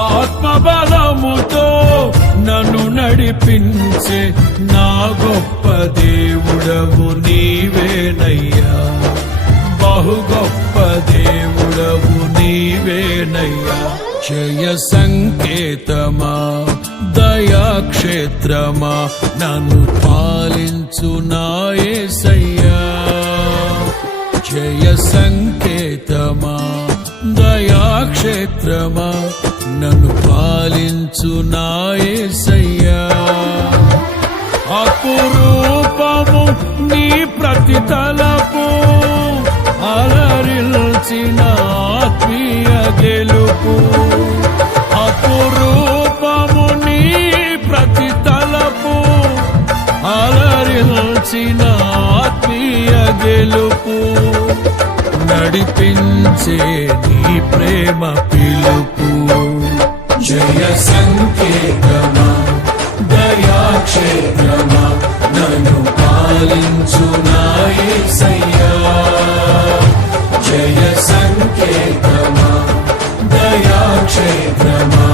ఆత్మబలముతో నన్ను నడిపించే నా గొప్ప దేవుడవు నీవేనయ్యా. బహు గొప్ప దేవుడవు నీవేనయ్యా. జయ సంకేతమా దయాక్షేత్రమా నన్ను పాలించు నా యేసయ్యా. జయ సంకేతమా దయాక్షేత్రమా నన్ను పాలించు నా యేసయ్యా. అపురూపము నీ ప్రతి తలపు అలరిల్చిన ఆత్మీయ గెలుపు. అపురూపము నీ ప్రతి తలపు అలరిల్చిన ఆత్మీయ గెలుపు. నడిపించే నీ ప్రేమ పిలుపు. జయ సంకేతమా దయాక్షేత్రమా నన్ను పాలించు నా యేసయ్యా. జయ సంకేతమా దయాక్షేత్రమా